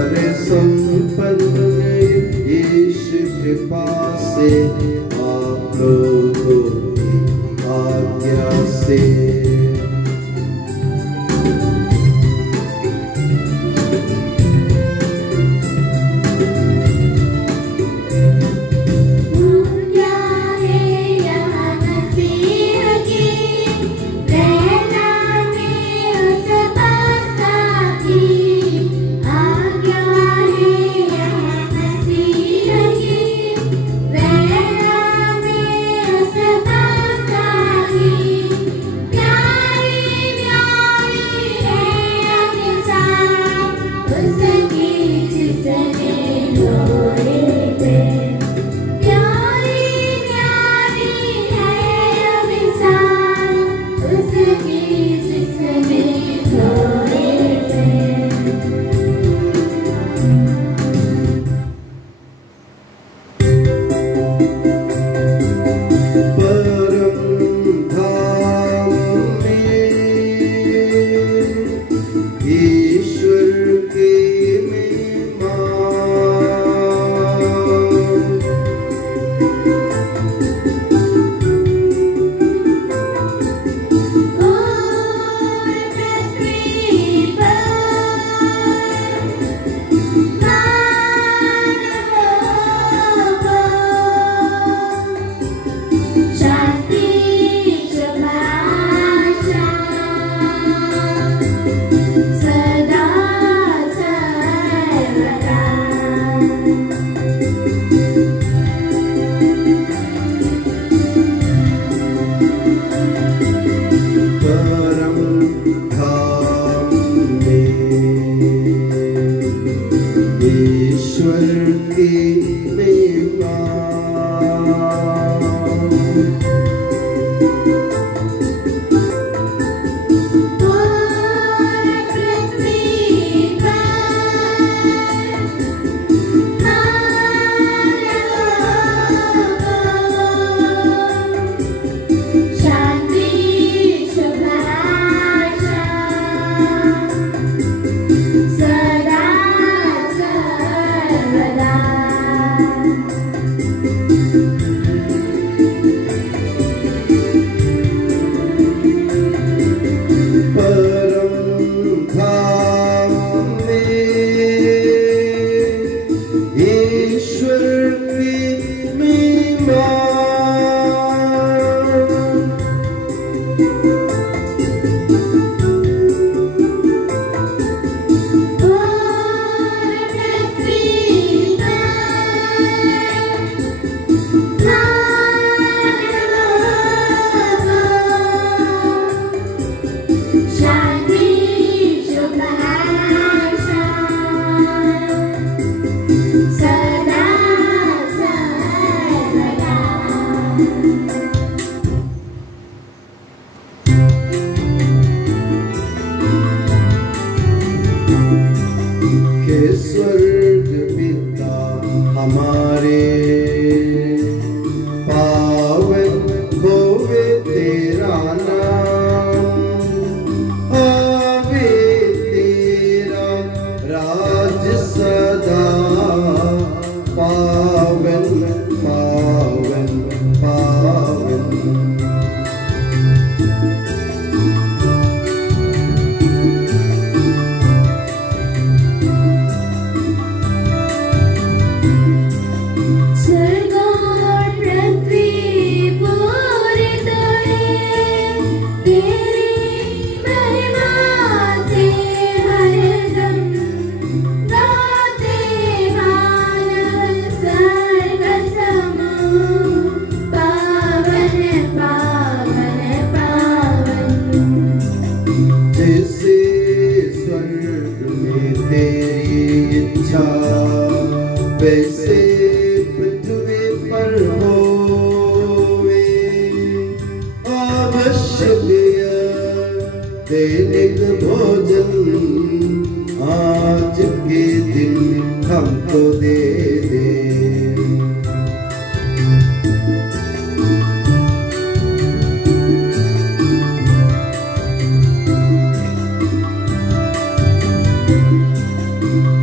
सारे संपन्न यीशु कृपा से आप लोगों की आज्ञा से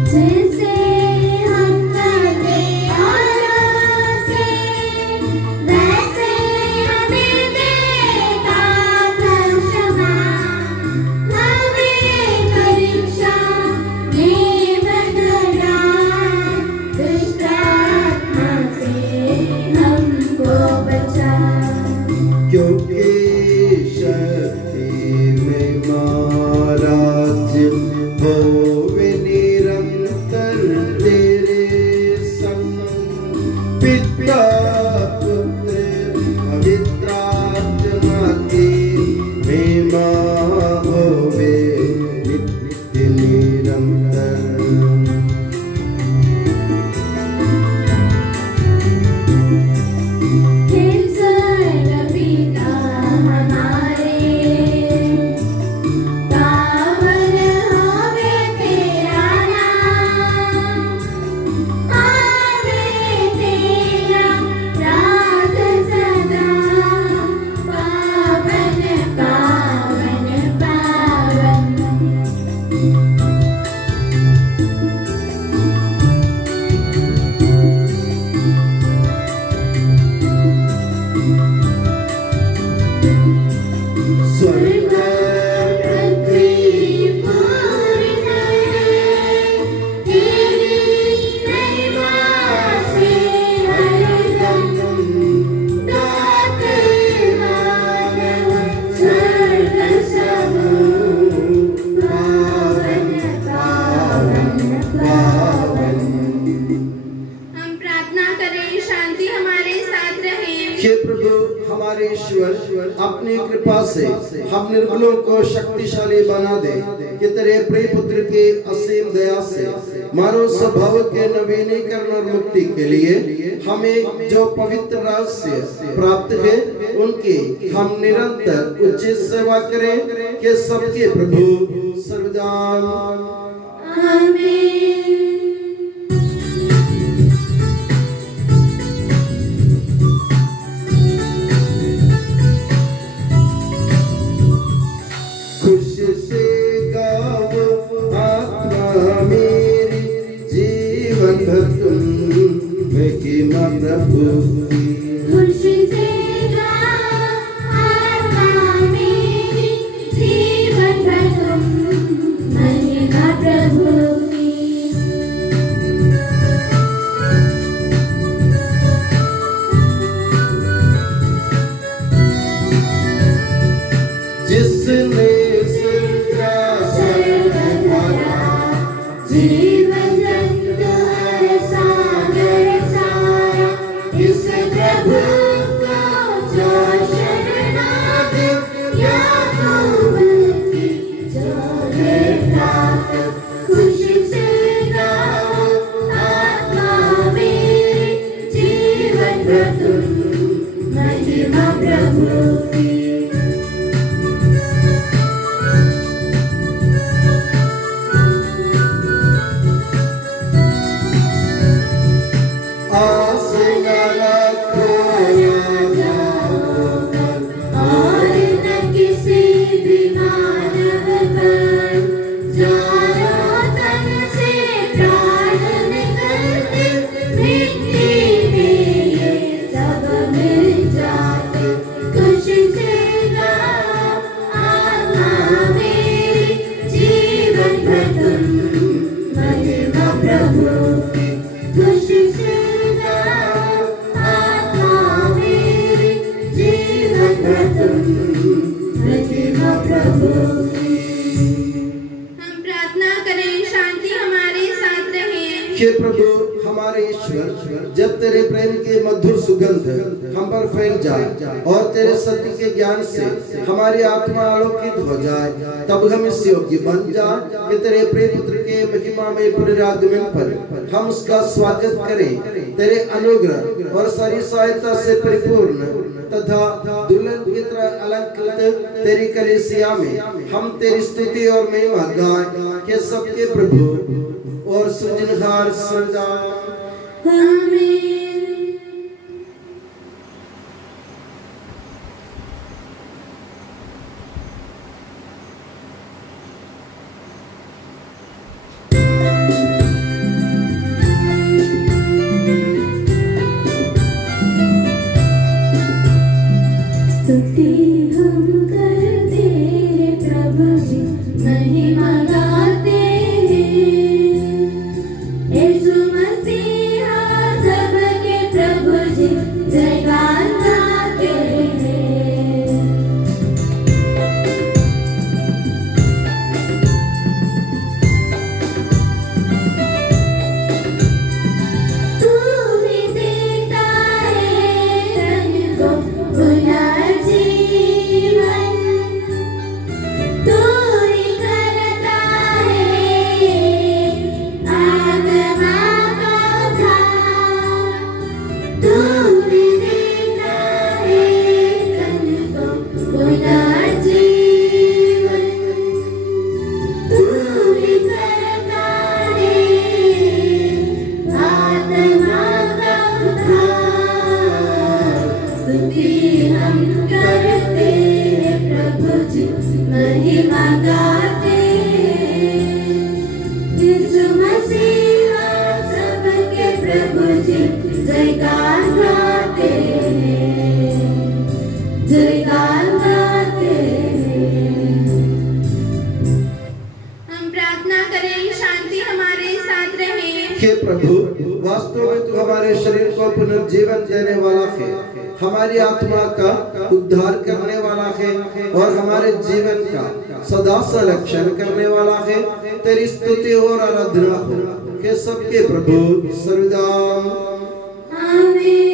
This हमारे ईश्वर अपनी कृपा से हम निर्बलों को शक्तिशाली बना दे कि तेरे प्रिय पुत्र के असीम दया से मानव स्वभाव के नवीनीकरण और मुक्ति के लिए हमें जो पवित्र रहस्य प्राप्त है उनकी हम निरंतर उचित सेवा करें कि सबके प्रभु सर्वदा आमीन। खुशी से गाओ आत्मा मेरी जीवन भर तुम महिमा प्रभु की। खुशी से गाओ आत्मा मेरी जीवन भर तुम महिमा प्रभु की। जिसने जीवन जंतु हर सागर सारा इस प्रभु को जो शरणागत या तो मुक्ति जो है प्राप्त। खुशी से गाओ आत्मा मेरी जीवन भर तुम महिमा प्रभु की। हे प्रभु हमारे ईश्वर, जब तेरे प्रेम की मधुर सुगंध हम पर फैल जाए और तेरे सत्य के ज्ञान से हमारी आत्मा आलोकित हो जाए, तब हम इस योग्य बन जाए कि तेरे प्रिय पुत्र के महिमा में पुनरागमन पर हम उसका स्वागत करें। तेरे अनुग्रह और सारी सहायता से परिपूर्ण तथा दुल्हन की तरह अलंकृत तेरी कलीसिया में हम तेरी स्तुति और महिमा गाएं कि सबके प्रभु और सृजनहार सदा आमीन। स्तुति हम करते हैं प्रभु जी, महिमा गाते यीशु मसीहा सबके प्रभु जी, जयगान गाते हैं। तू ही देता है तन को पुनर्जीवन, तू ही करता है आत्मा का उद्धार, तू ही देता है तन को पुनर्जीवन, तू ही करता है आत्मा का उद्धार। स्तुति हम करते हैं प्रभु जी, महिमा गाते यीशु मसीहा सबके प्रभु जी, जयगान गाते हैं, जयगान गाते हैं। हम प्रार्थना करें, शांति हमारे साथ रहे। हे प्रभु, वास्तव में तू हमारे शरीर को पुनर्जीवन देने वाला है, हमारी आत्मा का उद्धार करने वाला है और हमारे जीवन का सदा संरक्षण करने वाला है। तेरी स्तुति और आराधना हो कि सबके प्रभु सर्वदा आमीन।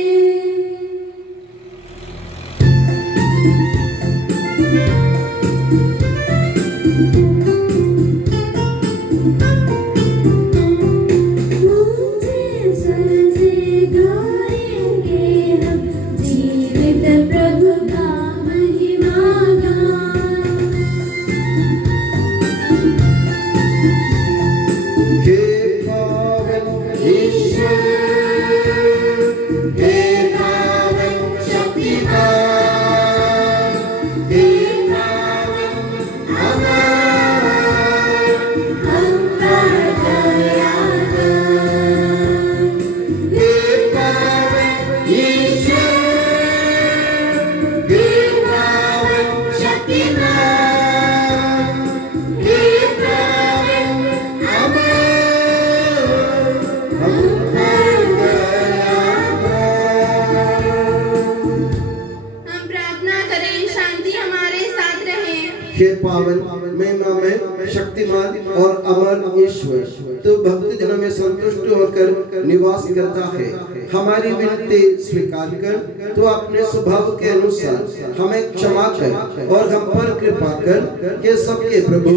शक्तिमान और अमर ईश्वर, तो भक्त जनों में संतुष्ट होकर निवास करता है। हमारी विनती स्वीकार कर, तो अपने स्वभाव के अनुसार हमें क्षमा कर और हम पर कृपा कर के सबके प्रभु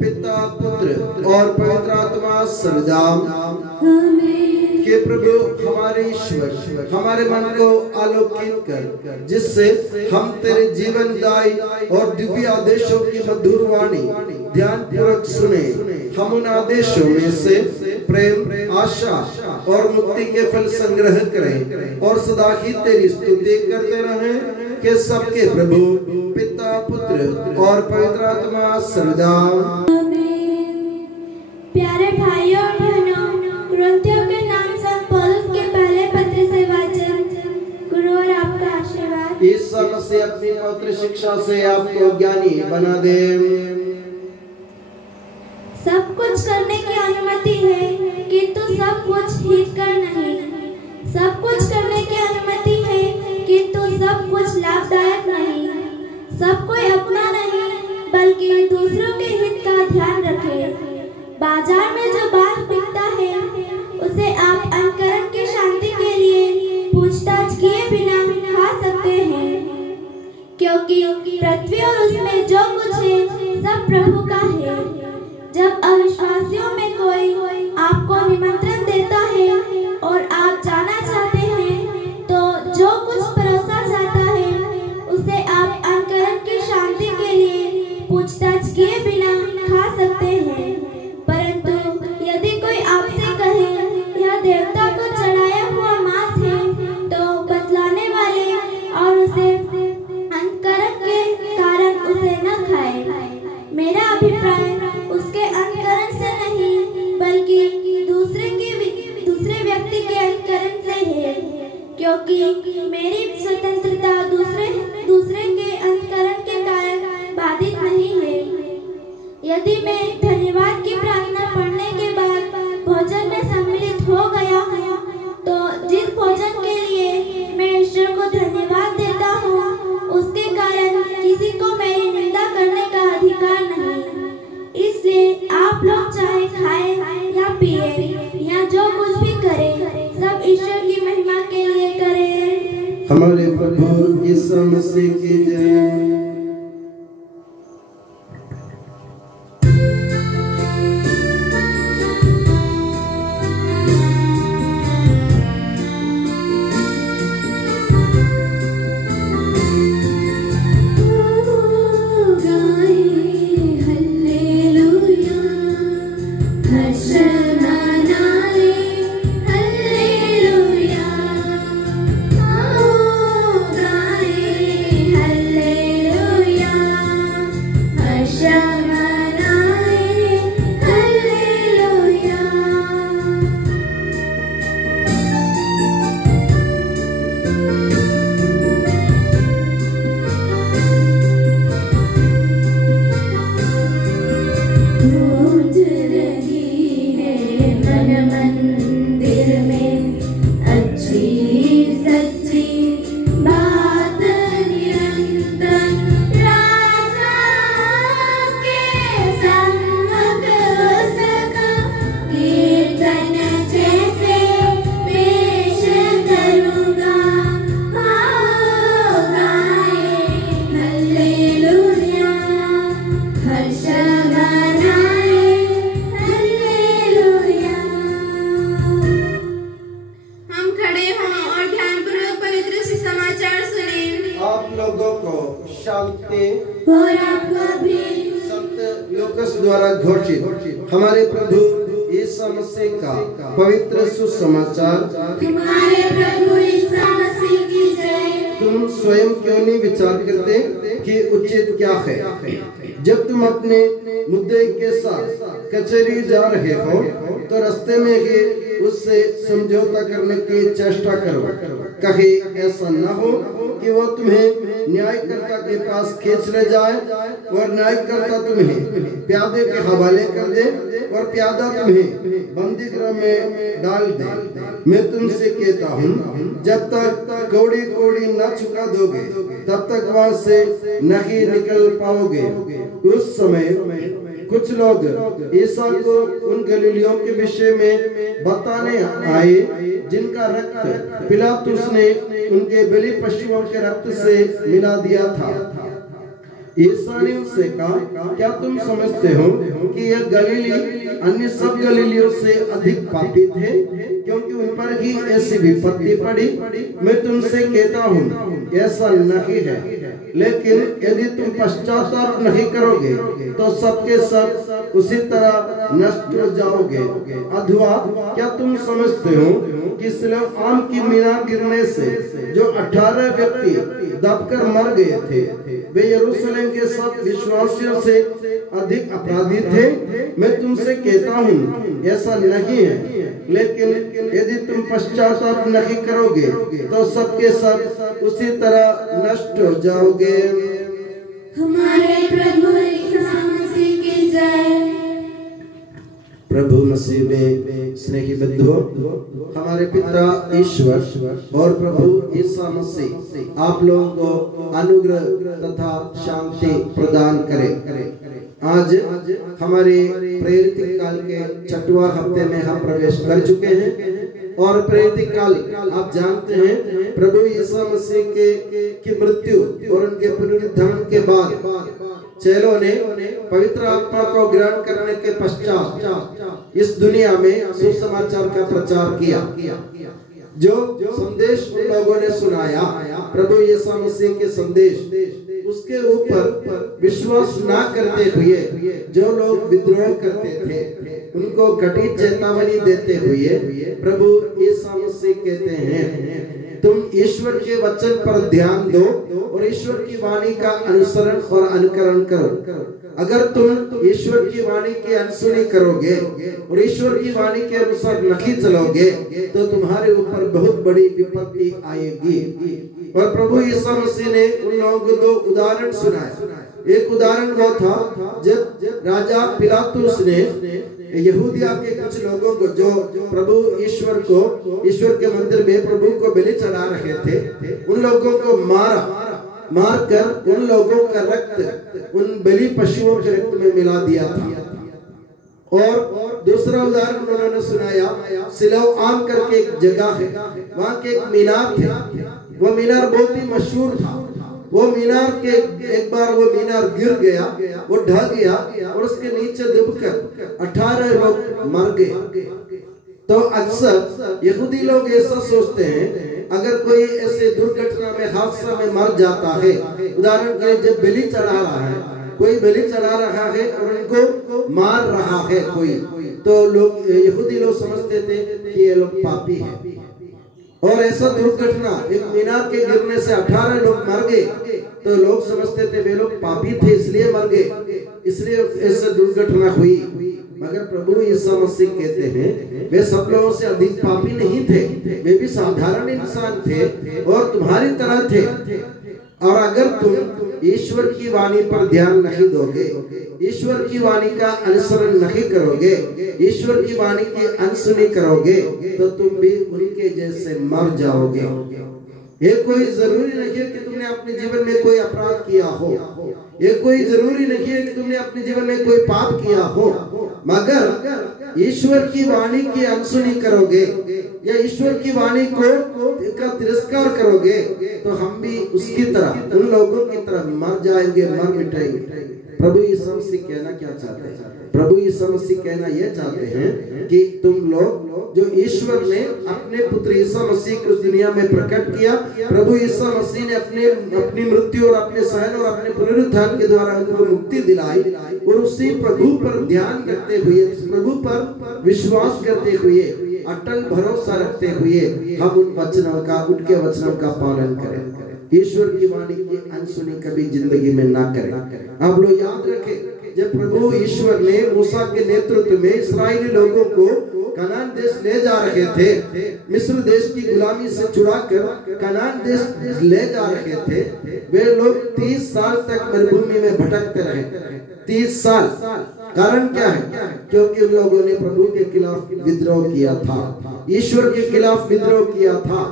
पिता पुत्र और पवित्र आत्मा सर्वदा के प्रभु हमारे ईश्वर हमारे मन को आलोकित कर, जिससे हम तेरे जीवनदायी और दिव्य आदेशों की मधुर वाणी ध्यान पूर्वक सुने। हम उन आदेशों में से प्रेम, आशा और मुक्ति के फल संग्रह करें और सदा ही तेरी स्तुति करते रहें कि सबके प्रभु पिता पुत्र और पवित्र आत्मा सर्वदा। प्यारे भाइयों और बहनों, कुरिन्थियों के नाम संत पौलुस के पहले पत्र से वाचन। गुरु और आपका आशीर्वाद इस समय से अपनी पवित्र शिक्षा से आपको ज्ञानी बना दे। सब कुछ करने की अनुमति है, किंतु सब कुछ हितकर नहीं। सब कुछ करने की अनुमति है, किंतु सब कुछ लाभदायक नहीं। सब कोई अपना नहीं, बल्कि दूसरों के हित का ध्यान रखे। बाजार में जो बाग बिकता है, उसे आप अनुकरण की शांति के लिए पूछताछ किए बिना खा सकते हैं, क्योंकि पृथ्वी और उसमें जो कुछ है सब प्रभु का है। जब अविश्वासियों में कोई आपको निमंत्रण देता है और आप जाना चाहते हैं, तो जो कुछ परोसा जाता है उसे आप अनुकरण की शांति के लिए पूछताछ किए बिना खा सकते हैं। परंतु यदि कोई आपसे कहे यह देवता को चढ़ाया हुआ मांस है, तो बतलाने वाले और उसे अनुकरण के कारण उसे न खाए। मेरा अभिप्राय उसके अनुकरण से नहीं, बल्कि दूसरे व्यक्ति के अनुकरण से है, क्योंकि मेरी स्वतंत्रता दूसरे के अनुकरण के कारण बाधित नहीं है। यदि मैं धन्यवाद की प्रार्थना पढ़ने के बाद भोजन में सम्मिलित हो गया हूँ, तो जिस भोजन के लिए मैं ईश्वर को धन्यवाद देता हूँ, उसके कारण किसी को मेरी निंदा करने का अधिकार नहीं। इसलिए आप लोग चाहे खाएं या पिए या जो कुछ भी करें, सब ईश्वर की महिमा के लिए करें। हमारे प्रभु यीशु मसीह की जय। हमारे प्रभु यीशु मसीह का पवित्र सुसमाचार। हमारे प्रभु यीशु मसीह की जय। तुम स्वयं क्यों नहीं विचार करते कि उचित क्या है? जब तुम अपने मुद्दे के साथ कचहरी जा रहे हो, तो रास्ते में ही उससे समझौता करने की चेष्टा करो। कहीं ऐसा न हो कि वो तुम्हें न्यायकर्ता के पास खींच ले जाए और न्यायकर्ता तुम्हें प्यादे के हवाले कर दे और प्यादा तुम्हें बंदी गृह में डाल दे। मैं तुमसे कहता हूँ, जब तक कौड़ी कौड़ी न चुका दोगे, तब तक वहाँ से नहीं निकल पाओगे। उस समय कुछ लोग ईसा को उन गलीलियों के विषय में बताने आए जिनका रक्त पिलातुस ने उनके बलि पशुओं के रक्त से मिला दिया था। ईसा ने उनसे कहा, क्या तुम समझते हो कि यह गलीली अन्य सब गलीलियों से अधिक पापी थे, क्योंकि उन पर ही ऐसी विपत्ति पड़ी? मैं तुमसे कहता हूँ ऐसा नहीं है, लेकिन यदि तुम पश्चाताप नहीं करोगे तो सबके सब उसी तरह नष्ट हो जाओगे। अथवा क्या तुम समझते हो कि सिलोआम की मीनार गिरने से जो 18 व्यक्ति दबकर मर गए थे वे यरूशलेम के सब विश्वासियों से अधिक अपराधी थे? मैं तुमसे कहता हूँ ऐसा नहीं है, लेकिन यदि तुम पश्चाताप नहीं करोगे तो सबके सब उसी तरह नष्ट हो जाओगे। हमारे प्रभु यीशु मसीह की जय। प्रभु मसीह में स्नेही बंधुओं, हमारे पिता ईश्वर और प्रभु ईसा मसीह आप लोगों को अनुग्रह तथा शांति प्रदान करे। आज हमारे प्रेरित काल के 6वां हफ्ते में हम प्रवेश कर चुके हैं और प्रेरित काल आप जानते हैं प्रभु ईसा मसीह की मृत्यु और उनके पुनरुत्थान के बाद चेलों ने पवित्र आत्मा को ग्रहण करने के पश्चात इस दुनिया में सुसमाचार का प्रचार किया। जो संदेश उन लोगों ने सुनाया प्रभु यीशु मसीह के संदेश, उसके ऊपर विश्वास ना करते हुए जो लोग विद्रोह करते थे उनको कठिन चेतावनी देते हुए प्रभु यीशु मसीह कहते हैं, तुम ईश्वर के वचन पर ध्यान दो और ईश्वर की वाणी का अनुसरण और अनुकरण करो। अगर तुम ईश्वर की वाणी की अनसुनी करोगे और ईश्वर की वाणी के अनुसार नहीं चलोगे तो तुम्हारे ऊपर बहुत बड़ी विपत्ति आएगी। और प्रभु यीशु मसीह ने उन लोगों को 2 उदाहरण सुनाया। एक उदाहरण वो था जब राजा पिलातुस ने यहूदिया के कुछ लोगों को जो प्रभु ईश्वर के मंदिर में प्रभु को बलि चढ़ा रहे थे, उन लोगों को मारकर उन लोगों का रक्त उन बलि पशुओं के रक्त में मिला दिया था। और दूसरा उदाहरण उन्होंने सुनाया, सिलोआम करके एक जगह है, वहां के एक मीनार थे, वो मीनार बहुत ही मशहूर था। वो मीनार के एक बार वो मीनार गिर गया, वो ढह गया और उसके नीचे दबकर 18 लोग मर गए। तो अक्सर यहूदी लोग ऐसा सोचते हैं, अगर कोई ऐसे दुर्घटना में हादसा में मर जाता है, उदाहरण के लिए जब बलि चढ़ा रहा है, कोई बलि चढ़ा रहा है और उनको मार रहा है कोई, तो लोग यहूदी लोग समझते थे कि ये लोग पापी हैं। और ऐसा दुर्घटना एक मीनार के गिरने से 18 लोग मर गए तो लोग समझते थे वे लोग पापी थे इसलिए मर गए, इसलिए ऐसा दुर्घटना हुई। मगर प्रभु यीशु मसीह कहते हैं वे सब लोगों से अधिक पापी नहीं थे, वे भी साधारण इंसान थे और तुम्हारी तरह थे। और अगर तुम ईश्वर की वाणी पर ध्यान नहीं दोगे, ईश्वर की वाणी का अनुसरण नहीं करोगे, ईश्वर की वाणी की अनसुनी करोगे तो तुम भी उनके जैसे मर जाओगे। ये कोई जरूरी नहीं है कि तुमने अपने जीवन में कोई अपराध किया हो, ये कोई जरूरी नहीं है कि तुमने अपने जीवन में कोई पाप किया हो, मगर ईश्वर की वाणी की अनसुनी करोगे या ईश्वर की वाणी का तिरस्कार करोगे तो हम भी उसकी तरह, उन लोगों की तरह मर जाएंगे, मर मिटेंगे। प्रभु यीशु मसीह कहना क्या चाहते हैं? प्रभु यीशु मसीह कहना यह चाहते हैं कि तुम लोग जो ईश्वर ने अपने पुत्र यीशु मसीह को दुनिया में प्रकट किया, प्रभु यीशु मसीह ने अपनी मृत्यु और अपने सहन और अपने पुनरुत्थान के द्वारा उनको मुक्ति दिलाई, और उसी प्रभु पर ध्यान रखते हुए, प्रभु पर विश्वास करते हुए, अटल भरोसा रखते हुए हम उनके वचनों का पालन करें। ईश्वर की वाणी की अनसुनी कभी जिंदगी में ना करें। आप लोग याद रखें, जब प्रभु ईश्वर ने मूसा के नेतृत्व में इस्राएली लोगों को कनान देश ले जा रहे थे, मिस्र देश की गुलामी से छुड़ाकर कनान देश ले जा रहे थे, वे लोग 30 साल तक मरुभूमि में भटकते रहे। 30 साल। कारण क्या है? क्योंकि उन लोगों ने प्रभु के खिलाफ विद्रोह किया था, ईश्वर के खिलाफ विद्रोह किया था।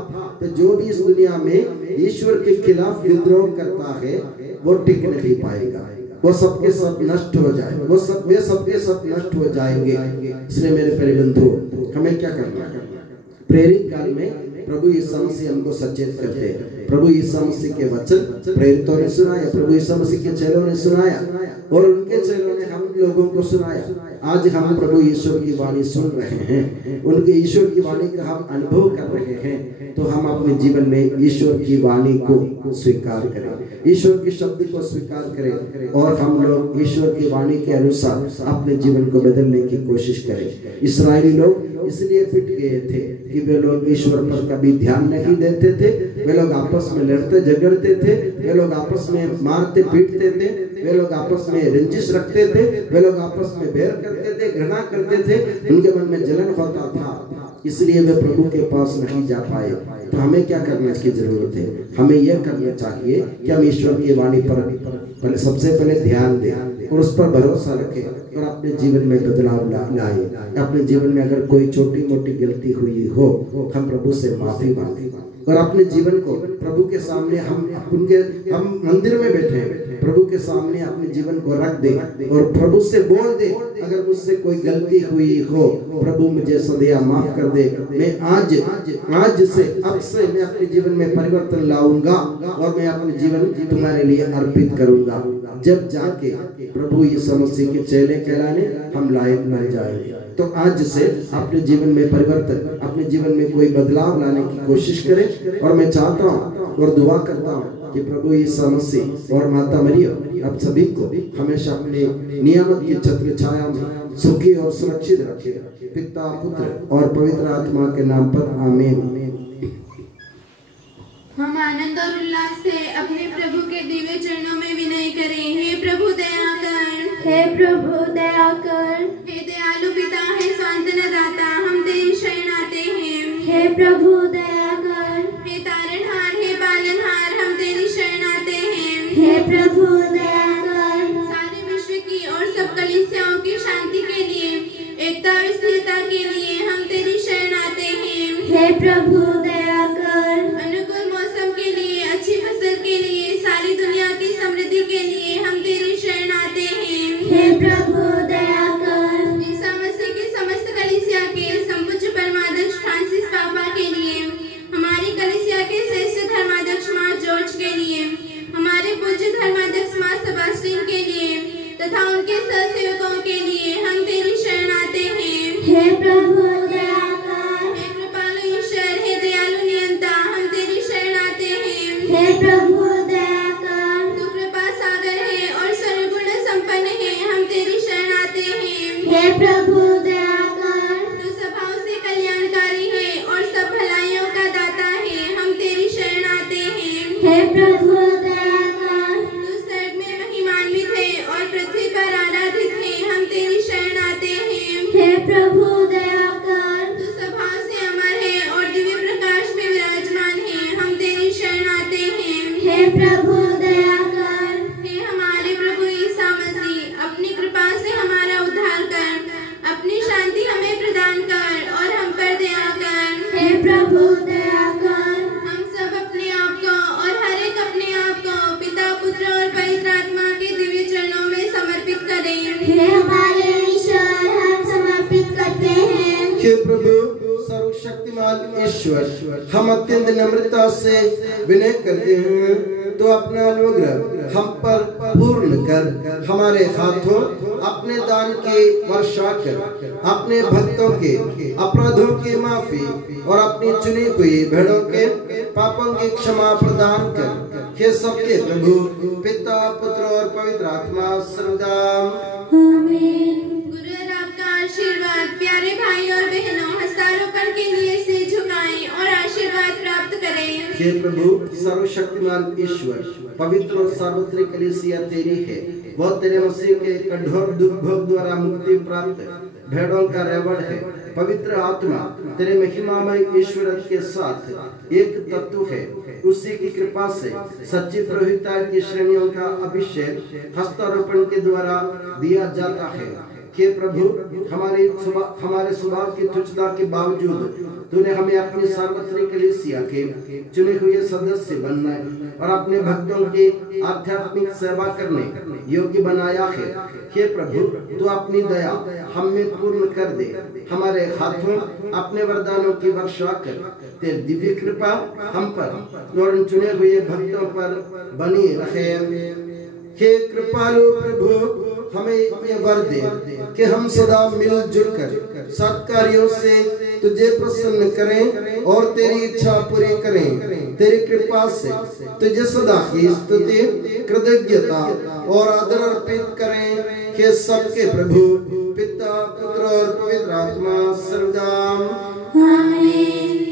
तो जो भी इस दुनिया में ईश्वर के खिलाफ विद्रोह करता है वो टिक नहीं पाएगा। वो सबके सब नष्ट हो जाए, वे सबके सब नष्ट हो जाएंगे। इसलिए मेरे प्रिय बंधु, हमें क्या करना है? प्रेरित काल में प्रभु यीशु मसीह हमको सचेत करते हैं। प्रभु यीशु मसीह के वचन प्रेरितों ने सुनाया, प्रभु यीशु मसीह के चेलों ने सुनाया और उनके चेलों ने हम लोगों को सुनाया। आज हम प्रभु ईश्वर की वाणी सुन रहे हैं, उनके ईश्वर की वाणी का हम अनुभव कर रहे हैं। तो हम अपने जीवन में ईश्वर की वाणी को स्वीकार करें, ईश्वर के शब्द को स्वीकार करें और हम लोग ईश्वर की वाणी के अनुसार अपने जीवन को बदलने की कोशिश करें। इस्राएली लोग इसलिए पिट गए थे कि वे लोग ईश्वर पर कभी ध्यान नहीं देते थे। वे लोग आपस में लड़ते झगड़ते थे, वे लोग आपस में मारते पीटते थे, वे लोग आपस में रंजिश रखते थे, वे लोग आपस में बैर करते थे, घृणा करते थे, उनके मन में जलन होता था। इसलिए वे प्रभु के पास नहीं जा पाए। तो हमें क्या करने की जरूरत है? हमें यह करना चाहिए कि हम ईश्वर की वाणी पर सबसे पहले ध्यान दें और उस पर भरोसा रखें और अपने जीवन में बदलाव लाएं। अपने जीवन में अगर कोई छोटी मोटी गलती हुई हो, हम प्रभु से माफी मांगे और अपने जीवन को प्रभु के सामने हम मंदिर में बैठे हैं, प्रभु के सामने अपने जीवन को रख दे और प्रभु से बोल दे, अगर मुझसे कोई गलती हुई हो प्रभु मुझे सदैव माफ कर दे। मैं आज से अब से मैं अपने जीवन में परिवर्तन लाऊंगा और मैं अपने जीवन तुम्हारे लिए अर्पित करूंगा। जब जाके प्रभु यीशु मसीह के चेले कहलाने हम लायक बन जाएंगे। तो आज से अपने जीवन में परिवर्तन, अपने जीवन में कोई बदलाव लाने की कोशिश करें। और मैं चाहता हूँ और दुआ करता हूँ कि प्रभु यीशु मसीह और माता मरियम आप सभी को हमेशा अपने नियामत की छत्र छाया में सुखी और सुरक्षित रखे। पिता, पुत्र और पवित्र आत्मा के नाम पर आमीन। हम आनंद और उल्लास से अपने प्रभु के दिव्य चरणों में विनय करें। हे प्रभु दया कर, हे प्रभु दया कर, हे दयालु पिता, हे सांत्वना दाता, हम तेरी शरण आते हैं। हे प्रभु दया कर, हे तारणहार, हे पालनहार, हम तेरी शरण आते हैं। हे प्रभु दया कर, सारे विश्व की और सब कलीसियाओं की शांति के लिए, एकता और स्थिरता के लिए हम तेरी शरण आते हैं। हे प्रभु दया कर, अनुकूल मौसम के लिए, अच्छी फसल के लिए, सारी दुनिया की समृद्धि के लिए हम तेरी शरण आते हैं। हे प्रभु दया कर, ईसा मसीह के समस्त कलीसिया के संपूज्य परमाध्यक्ष फ्रांसिस पापा के लिए, हमारी कलीसिया के श्रेष्ठ धर्माध्यक्ष मां जॉर्ज के लिए, हमारे पूज्य धर्माध्यक्ष मां सेबास्टियन के लिए तथा उनके सहसेवकों के लिए हम तेरी शरण आते हैं। हे प्रभु दया कर, हे कृपालु ईश्वर, हे दयालु नियंता, हम तेरी शरण आते हैं। हे प्रभु दया कर, तू कृपा सागर है और सर्वगुण संपन्न है, हम तेरी शरण आते हैं। हे प्रभु दया कर, तू स्वभाव से कल्याणकारी है और सब भलाइयों का दाता है, हम तेरी शरण आते हैं। हे प्रभु दया कर, तू स्वर्ग में महिमान्वित है और पृथ्वी पर आराधित है, हम तेरी शरण आते हैं। हे प्रभु दया कर, तू स्वभाव से अमर है और दिव्य प्रकाश में विराजमान है, हम तेरी शरण आते हैं। हे प्रभु दया कर, हे हमारे प्रभु ईसा मसीह, अपनी कृपा से हमारा उद्धार कर, अपनी शांति हमें प्रदान कर और हम पर दया कर। हे प्रभु दया कर, हम सब अपने आप को और हर एक अपने आप को पिता, पुत्र और पवित्र आत्मा के दिव्य चरणों में समर्पित करें। हे हमारे ईश्वर, हम समर्पित करते हैं। हे प्रभु सर्वशक्तिमान ईश्वर, हम अत्यंत नम्रता से विनय करते हैं तो अपना अनुग्रह हम पर पूर्ण कर, हमारे हाथों अपने दान की वर्षा कर, अपने भक्तों के अपराधों की माफी और अपनी चुनी हुई भेड़ों के पापों की क्षमा प्रदान कर। हे सबके प्रभु पिता, पुत्र और पवित्र आत्मा सर्वदा आमीन। गुरु और आपका आशीर्वाद। प्यारे भाई और बहनों, हस्तारोपण के लिए सिर झुकाएं और आशीर्वाद प्राप्त करें। हे प्रभु सर्वशक्तिमान ईश्वर, पवित्र और सार्वत्रिक कलीसिया तेरी है। वह तेरे मसीह के कठोर दुख भोग द्वारा मुक्ति प्राप्त भेड़ों का रेवड़ है। पवित्र आत्मा तेरे महिमामय ईश्वर के साथ एक तत्व है। उसी की कृपा से सच्ची प्रभुता की श्रेणियों का अभिषेक हस्तारोपण के द्वारा दिया जाता है। हे प्रभु, हमारे स्वभाव की तुच्छता के बावजूद तूने हमें अपनी सार्वत्रिक कलीसिया के चुने हुए सदस्य बनना और अपने भक्तों के आध्यात्मिक सेवा करने योग्य बनाया है। हे प्रभु, तू अपनी दया हम में पूर्ण कर दे। हमारे हाथों अपने वरदानों की वर्षा कर। तेरी दिव्य कृपा हम पर और चुने हुए भक्तों पर बनी रहे। हे कृपालु प्रभु, हमें ये वर दे कि हम सदा मिलजुल कर सत्कार्यों से तुझे प्रसन्न करें और तेरी इच्छा पूरी करें। तेरी कृपा से तुझे सदा की स्तुति, कृतज्ञता और आदर अर्पित करें। कि सबके प्रभु पिता, पुत्र और पवित्र आत्मा सर्वदा आमीन।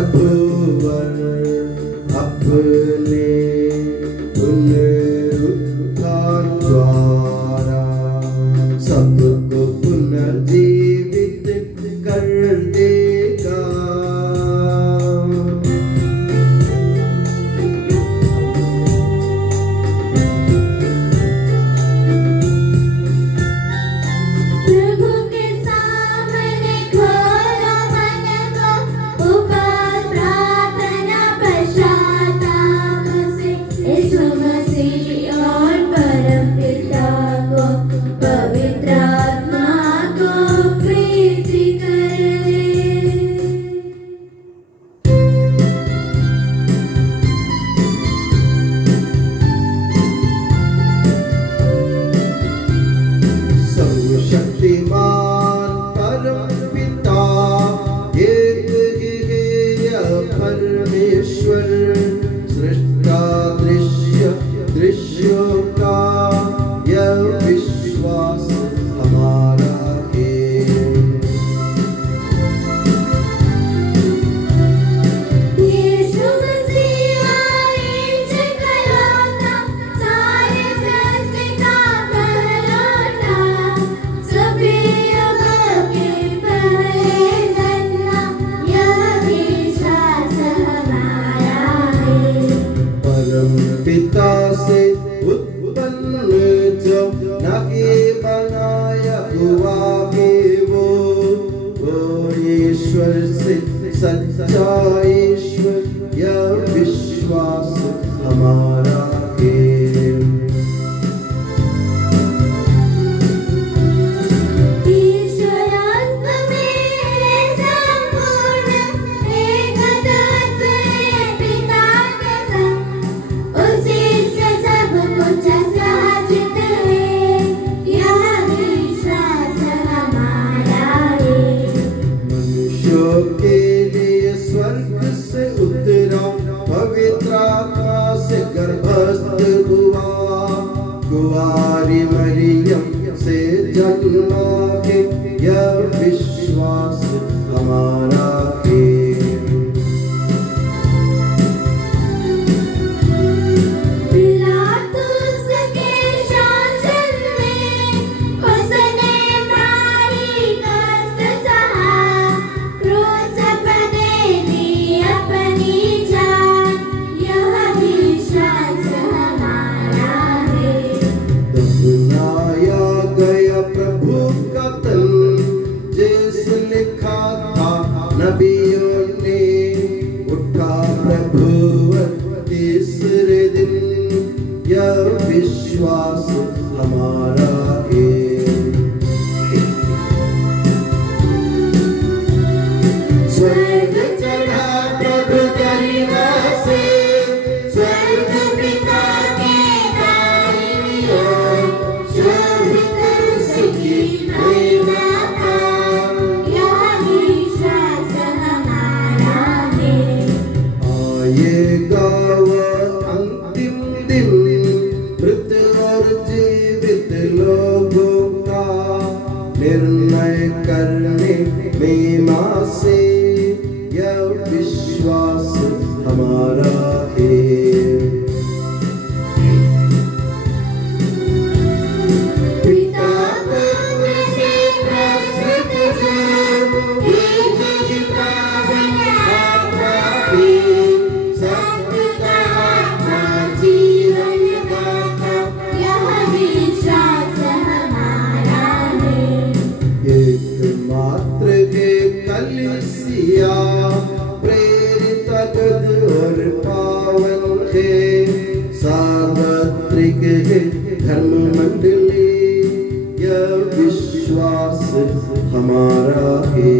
प्रभुवर अपने पुनरुत्थान द्वारा सबको पुनर्जीवित कर देगा। प्रभु के सामने खोलो मन को, उपवास प्रार्थना पश्चाताप से यीशु मसीह और परमपिता को पवित्र आत्मा को प्रीति कर ले। सर्वशक्तिमान परमपिता एक ही है यह परमेश्वर, सृष्टा दृश्यों का यह विश्वास हमारा है। यीशु मसीह एक इकलौता, सारे सृष्टि का पहलौठा, सभी युगों के पहले जन्मा, यह विश्वास हमारा है। परम पिता से उत्पन्न जो न के बनाया हुआ के वो ईश्वर से सच्चा ईश्वर, यह विश्वास हमारा है। ईश्वरत्व में है संपूर्ण, एक तत्व है पिता के संग, उसी से सब कुछ साजित है, यह विश्वास हमारा है। मनुष्यों के लिए स्वर्ग से उतरा, पवित्र आत्मा से गर्भस्थ हुआ, कुंवारी मरियम से जन्मा के यह विश्वास हमारा है। पिलातुस के शासन में उसने भारी कष्ट सहा, क्रूस पर दे दी अपनी जान, यह विश्वास हमारा है। दफनाया गया प्रभु का तन, जैसे लिखा था नबियों ने, उठा प्रभु तीसरे दिन, यह विश्वास हमारा है। स्वर्ग चढ़ा प्रभु गरिमा से, स्वर्ग पिता के दाहिनी ओर, शोभित उसकी महिमा का, यह विश्वास हमारा है। आएगा वह अंतिम दिन, मृत और जीवित लोगों का निर्णय करने महिमा से, यह विश्वास हमारा है। पिता पुत्र से प्रस्तुत जो, एक ही पावन आत्मा भी सत्य का आत्मा जीवन दाता, यह विश्वास हमारा है। एकमात्र है कलीसिया, प्रेरित अगध और पावन है, सार्वत्रिक है धर्म मंडली, यह विश्वास हमारा है।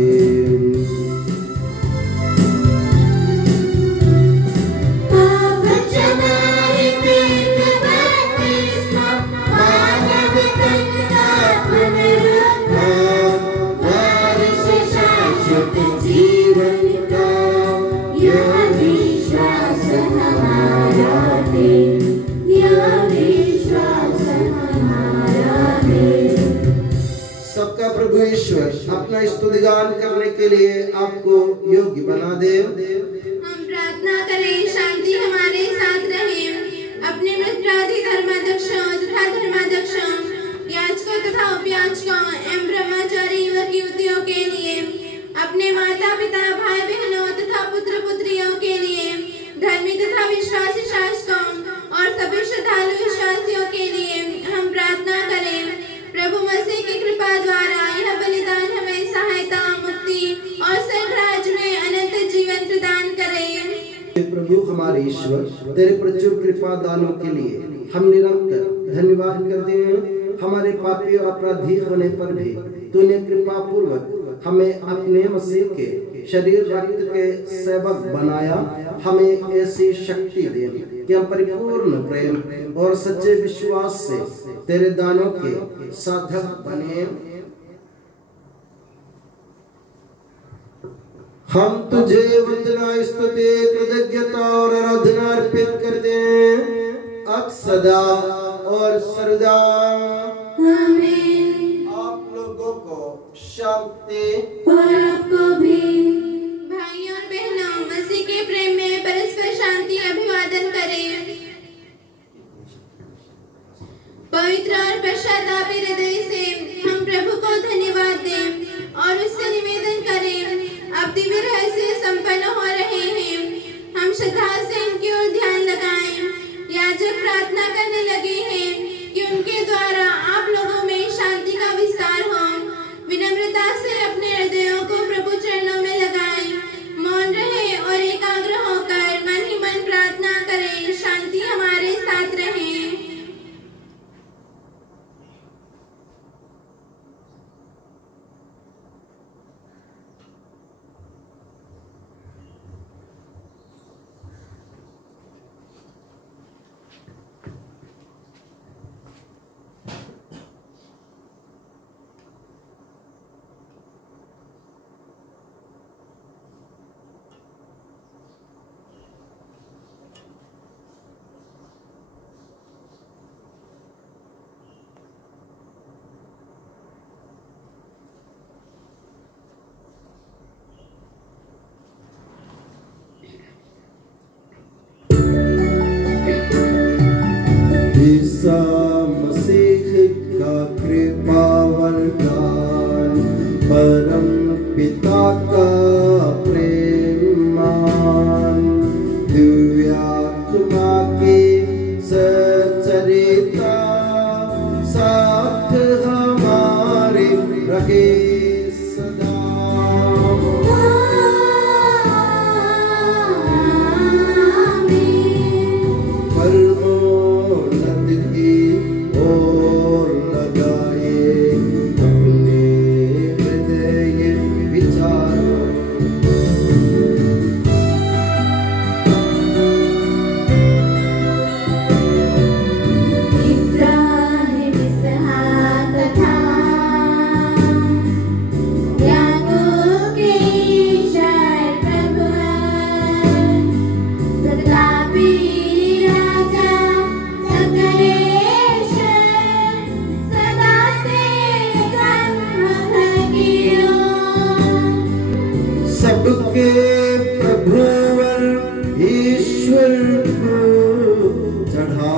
पाप क्षमाहि तीर्थ बपतिस्मा, मानव तन का पुनरुद्धार, वारिस शाश्वत जीवन का, यह विश्वास हमारा है, यह विश्वास हमारा है। सबका प्रभु ईश्वर अपना स्तुतिगान करने के लिए आपको योग्य बना दे। हम प्रार्थना करें शांति हमारे साथ रहे। अपने मित्राधि धर्माध्यक्षों तथा धर्माध्यक्षों, याजकों तथा उपयाजकों एवं ब्रह्मचारी युवक युवतियों के लिए, अपने माता पिता भाई बहनों तथा पुत्र पुत्रियों के लिए, धर्मी तथा विश्वासी शासकों और सभी श्रद्धालु विश्वासियों के लिए हम प्रार्थना करें। प्रभु मसीह की कृपा द्वारा यह बलिदान हमें सहायता, मुक्ति और स्वर्ग राज्य में अनंत जीवन प्रदान करे। प्रभु हमारे ईश्वर, तेरे प्रचुर कृपा दानों के लिए हम निरंतर धन्यवाद करते हैं। हमारे पापी और अपराधी होने पर भी तूने कृपा पूर्वक हमें अपने मसीह के शरीर रक्त के सेवक बनाया। हमें ऐसी शक्ति दे कि हम परिपूर्ण प्रेम और सच्चे विश्वास से तेरे दानों के साधक बने। हम तुझे वंदना, स्तुति, कृतज्ञता और आराधना अर्पित करते हैं अब सदा और सर्वदा। आमीन। आप लोगों को शांति। और आपको भी। भाइयों और बहनों, मसीह के प्रेम में परस्पर शांति अभिवादन करें। पवित्र और पश्चातापी हृदय से हम प्रभु को धन्यवाद दें और उससे निवेदन करें। अब दिव्य रहस्य संपन्न हो रहे हैं। हम श्रद्धा से इनकी ओर ध्यान लगाएं। याजक प्रार्थना करने लगे हैं कि उनके द्वारा आप लोगों में शांति का विस्तार हो। विनम्रता से अपने हृदयों को प्रभु चरणों में लगाएं। मौन रहे और एकाग्र होकर मन ही मन प्रार्थना करें। शांति हमारे साथ रहे। ईसा मसीह का कृपा वरदान, परम पिता का प्रेम मान, दिव्य आत्मा की सचरिता साथ हमारे रहे सदा। और लगाए अपने हृदय विचारों। इब्राहिम, इसहाक तथा याकूब के ईश्वर प्रभु, प्रतापी राजा सबके प्रभुवर ईश्वर को चढ़ा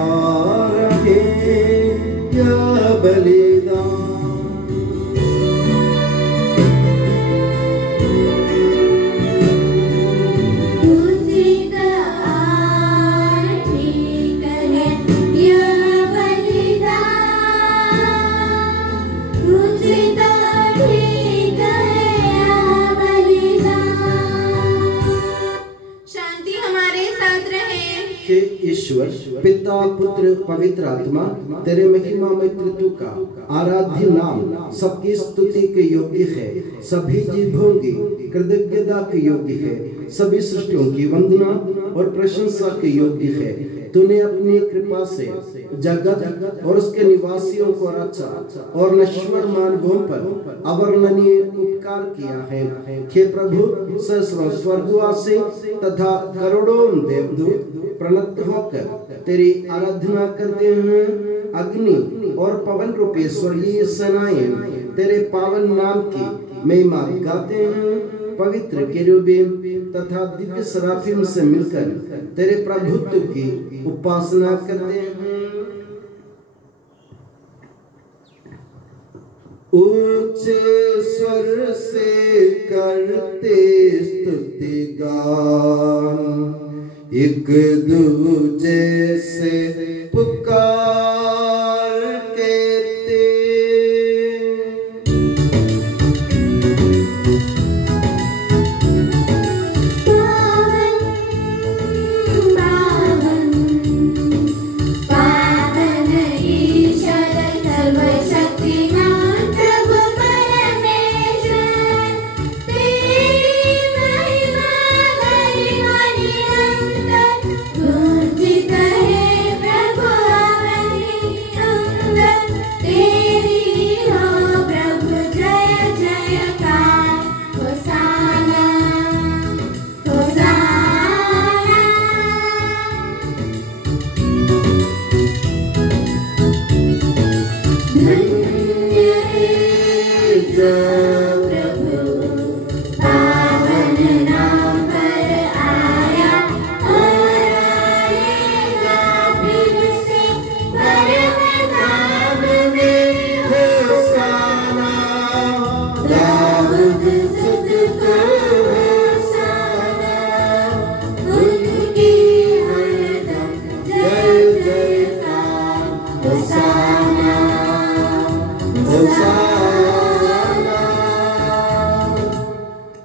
रहे यह बलिदान। ईश्वर पिता, पुत्र, पवित्र आत्मा तेरे महिमा में त्रित्व का आराध्य नाम सबकी स्तुति के योग्य है। सभी जीवों की कृतज्ञता के योग्य है। सभी सृष्टियों की वंदना और प्रशंसा के योग्य है। तूने अपनी कृपा से जगत और उसके निवासियों को रचा और नश्वर मानवों पर अवर्णनीय उपकार किया है। हे प्रभु, सहस्रों स्वर्गवासी तथा करोड़ों देवदूत प्रणत होकर तेरी आराधना करते हैं। अग्नि और पवन रूपी स्वर्गीय सेनाएं तेरे पावन नाम की महिमा गाते हैं। पवित्र केरूबीम तथा दिव्य सराफीम से मिलकर तेरे प्रभुत्व की उपासना करते हैं। ऊंचे स्वर से करते स्तुति गान, एक दूजे से पुकार कहते।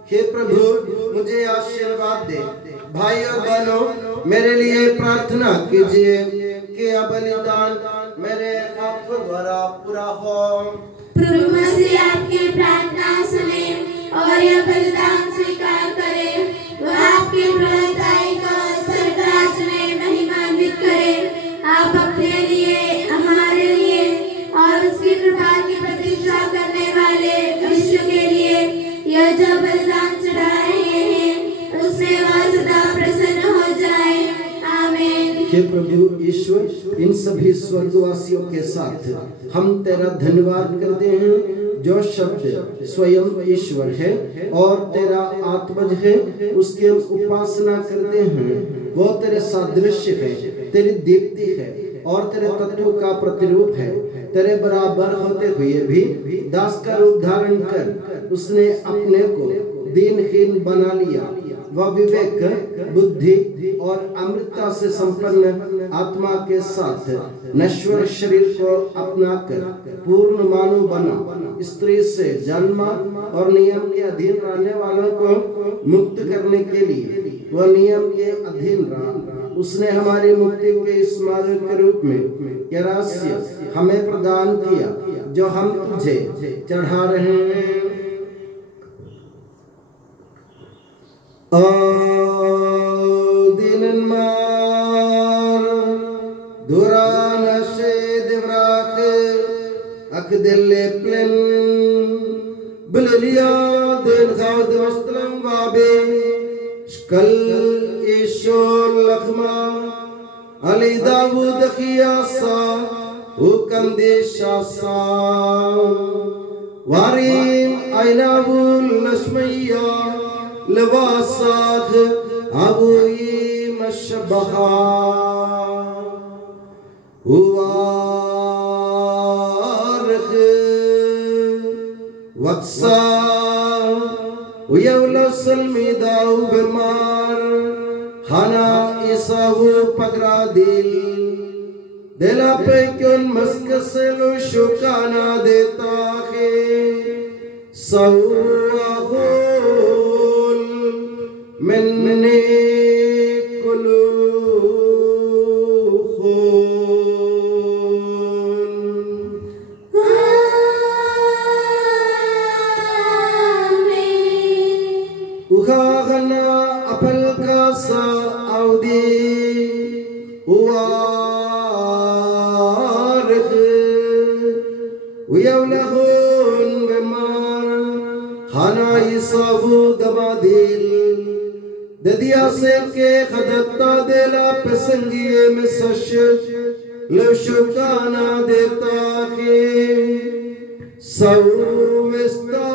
हे प्रभु, मुझे आशीर्वाद दे। भाई और बहनों, मेरे लिए प्रार्थना कीजिए कि यह बलिदान मेरे हाथों द्वारा पूरा हो। प्रभु से आपकी प्रार्थना सुने और यह बलिदान स्वीकार करे। वह आपकी प्रभुताई को स्वर्गराज में महिमान्वित करे। आप अपने लिए, हमारे लिए और उसकी कृपा की प्रतीक्षा करने वाले विश्व के लिए यह जो बलिदान चढ़ा रहे हैं, उसमें वह सदा प्रसन्न हो जाए। आमीन। हे प्रभु ईश्वर, इन सभी स्वर्गवासियों के साथ हम तेरा धन्यवाद करते हैं, जो शब्द स्वयं ईश्वर है और तेरा आत्मज है, उसके उपासना करते हैं। वो तेरे सादृश्य है, तेरी दीप्ति है और तेरे तत्व का प्रतिरूप है। तेरे बराबर होते हुए भी दास का रूप धारण कर उसने अपने को दीनहीन बना लिया। वह विवेक, बुद्धि और अमृतता से संपन्न आत्मा के साथ नश्वर शरीर को अपनाकर पूर्ण मानव बना। स्त्री से जन्मा और नियम के अधीन रहने वालों को मुक्त करने के लिए वह नियम के अधीन रहा। उसने हमारी मुक्ति के स्मारक के रूप में यह रहस्य हमें प्रदान किया, जो हम तुझे चढ़ा रहे हैं। दिनमार दुरान शेद व्राक अकदिले प्लन बिलिया दिन खाद वस्त्रम वाबे स्कल ईशोर लखमा अली दाऊद खियासा हुकंदेशा सा वारीम आइनाबुल लश्मैया लवासाख अबुई मशबहा हुआरख वक्सा उयवलसल मिदाउ बीमार हना इसाहु पगरा दिल दिला पे क्यों मस्क से लो शुकाना देता है सहुआ मैंने कुलू उखागना अपल का सा आउदी उआरख उयवलहुन बेमार खाना इसबु दबादिल ददिया से के खदत्ता देला पसंगिए में सश लशुकाना देता के सौविस्ताव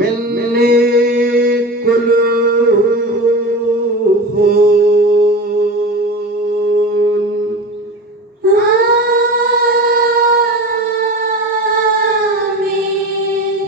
मिन्नी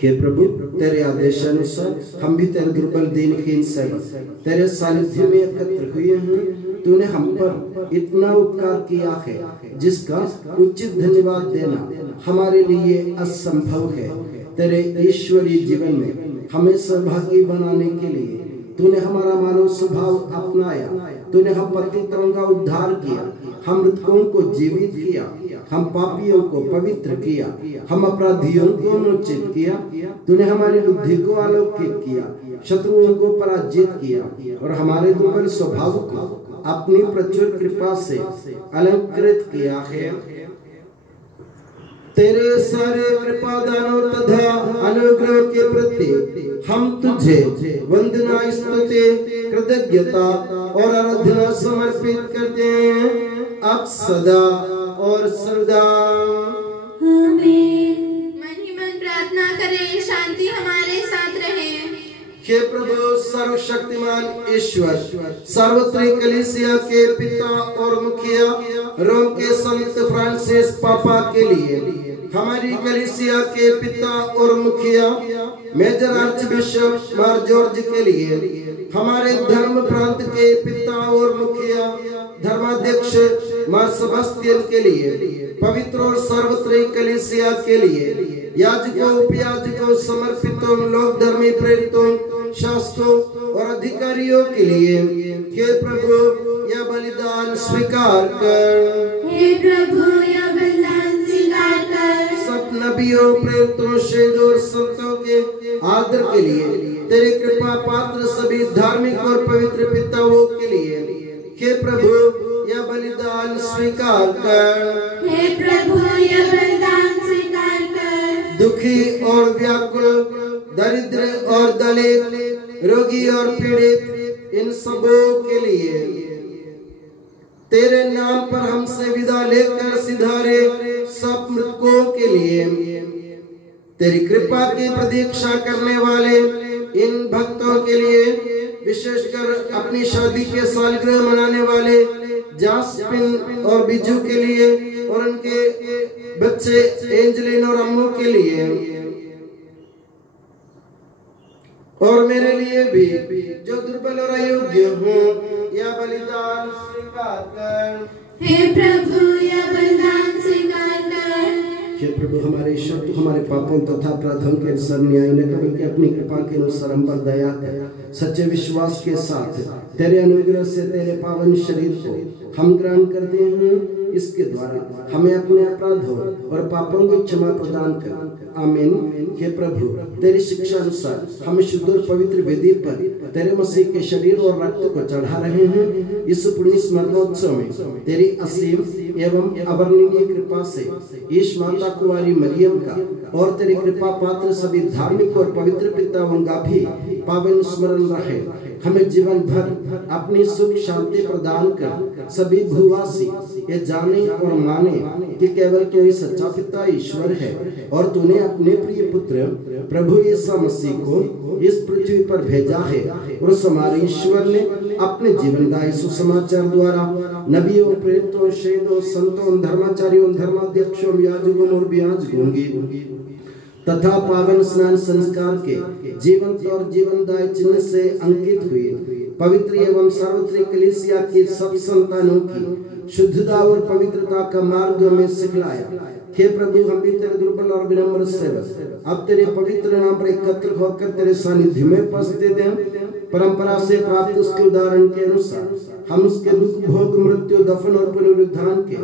हे प्रभु तेरे आदेशानुसार हम भी तेरे दुर्बल दीनहीन सेवक तेरे सानिध्य में एकत्र हुए हैं। तूने हम पर इतना उपकार किया है जिसका उचित धन्यवाद देना हमारे लिए असंभव है। तेरे ईश्वरीय जीवन में हमें सहभागी बनाने के लिए तूने हमारा मानव स्वभाव अपनाया। तूने हम पतितों का उद्धार किया, हम मृतकों को जीवित किया, हम पापियों को पवित्र किया, हम अपराधियों को मोचित किया। तूने हमारी बुद्धि को आलोकित किया, शत्रुओं को पराजित किया और हमारे दुर्बल स्वभाव को अपनी प्रचुर कृपा से अलंकृत किया है। तेरे सारे कृपा दानों तथा अनुग्रह के प्रति हम तुझे वंदना, स्तुति, कृतज्ञता और आराधना समर्पित करते हैं अब सदा और सर्वदा। आमीन। मन ही मन प्रार्थना करें, शांति हमारे साथ रहे। हे प्रभु सर्वशक्तिमान ईश्वर, सार्वत्रिक कलीसिया के पिता और मुखिया रोम के संत फ्रांसिस पापा के लिए, हमारी कलीसिया के पिता और मुखिया मेजर आर्चबिशप मार जॉर्ज के लिए, हमारे धर्म प्रांत के पिता और मुखिया धर्माध्यक्ष मार सेबास्टियन के लिए, पवित्र और सार्वत्रिक कलीसिया के लिए, याजकों, उपयाजकों, समर्पितों, लोक धर्मी प्रेरितों, शास्त्रों और अधिकारियों के लिए, हे प्रभु यह बलिदान स्वीकार कर। हे प्रभु यह बलिदान स्वीकार कर। सब नबियों, प्रेरितों, शहीदों और संतों के आदर के लिए, तेरी कृपा पात्र सभी धार्मिक और पवित्र पिताओं के लिए, हे प्रभु यह बलिदान स्वीकार कर। हे प्रभु यह बलिदान स्वीकार कर। दुखी और व्याकुल, दरिद्र और दलित, रोगी और पीड़ित, इन सबों के लिए, तेरे नाम पर हमसे विदा लेकर सिधारे सब मृतकों के लिए, तेरी कृपा की प्रतीक्षा करने वाले इन भक्तों के लिए, विशेषकर अपनी शादी के सालगिरह मनाने वाले जास्पिन और बिजू के लिए और उनके बच्चे एंजलिन और अम्मू के लिए और मेरे लिए भी जो दुर्बल और अयोग्य हूँ, यह बलिदान स्वीकार कर। हे प्रभु यह बलिदान स्वीकार कर। हे प्रभु हमारे ईश्वर, तू हमारे पापों तथा अपराधों के अनुसार न्याय न कर बल्कि अपनी कृपा के अनुसार हम पर दया कर। सच्चे विश्वास के साथ तेरे अनुग्रह से तेरे पावन शरीर को हम ग्रहण करते हैं, इसके द्वारा हमें अपने अपराधों और पापों की क्षमा प्रदान कर। आमीन। हे प्रभु तेरी शिक्षा अनुसार हम शुद्ध और पवित्र वेदी पर तेरे मसीह के शरीर और रक्त को चढ़ा रहे हैं। इस पुण्य स्मरणोत्सव में तेरी असीम एवं अवर्णनीय कृपा से ईश माता कुंवारी मरियम का और तेरी कृपा पात्र सभी धार्मिक और पवित्र पिताओं का भी पावन स्मरण रहे। हमें जीवन भर अपनी सुख शांति प्रदान कर सभी भूवासी ये जाने और माने कि केवल तू ही सच्चा पिता ईश्वर है और तूने अपने प्रिय पुत्र प्रभु यीशु मसीह को इस पृथ्वी पर भेजा है और हमारे ईश्वर ने अपने जीवनदायी सुसमाचार द्वारा नबियों, प्रेरितों, शहीदों, संतों, धर्माचार्यों, धर्माध्यक्षों, याजकों और याजकों तथा पावन स्नान संस्कार के जीवंत और जीवनदायी चिन्ह से अंकित हुई पवित्र एवं सार्वत्रिक कलीसिया की सब संतानों की शुद्धता और पवित्रता का मार्ग में सिखलाया। हे प्रभु हम भी तेरे दुर्बल और विनम्र सेवक अब तेरे पवित्र नाम पर एकत्र होकर तेरे सानिध्य में उपस्थित हैं। परंपरा से प्राप्त उसके उदाहरण के अनुसार हम उसके दुख, भोग, मृत्यु, दफन और पुनरुत्थान के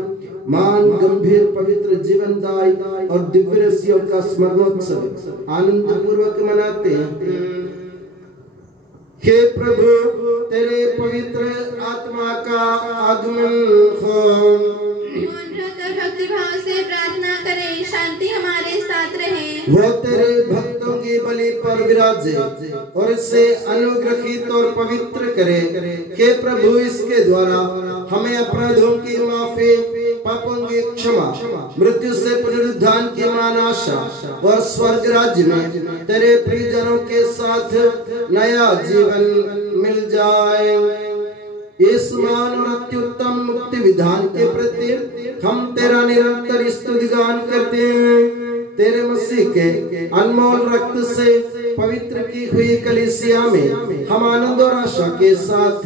मान गंभीर पवित्र जीवनदायी और दिव्य रहस्यों का स्मरणोत्सव आनंद पूर्वक मनाते हैं। हे प्रभु तेरे पवित्र आत्मा का आगमन हो। भक्ति भाव से प्रार्थना करें, शांति हमारे साथ रहे। वो तेरे पर विराजे और इसे अनुग्रहित और पवित्र करे। हे प्रभु, इसके द्वारा हमें अपराधों की माफी, पापों की क्षमा, मृत्यु से पुनरुत्थान की मान आशा और स्वर्ग राज्य में तेरे प्रियजनों के साथ नया जीवन मिल जाए। इस महान और अत्युत्तम मुक्ति विधान के प्रति हम तेरा निरंतर स्तुतिगान करते हैं। तेरे मसीह के अनमोल रक्त से पवित्र की हुई कलीसिया में हम आनंद और आशा के साथ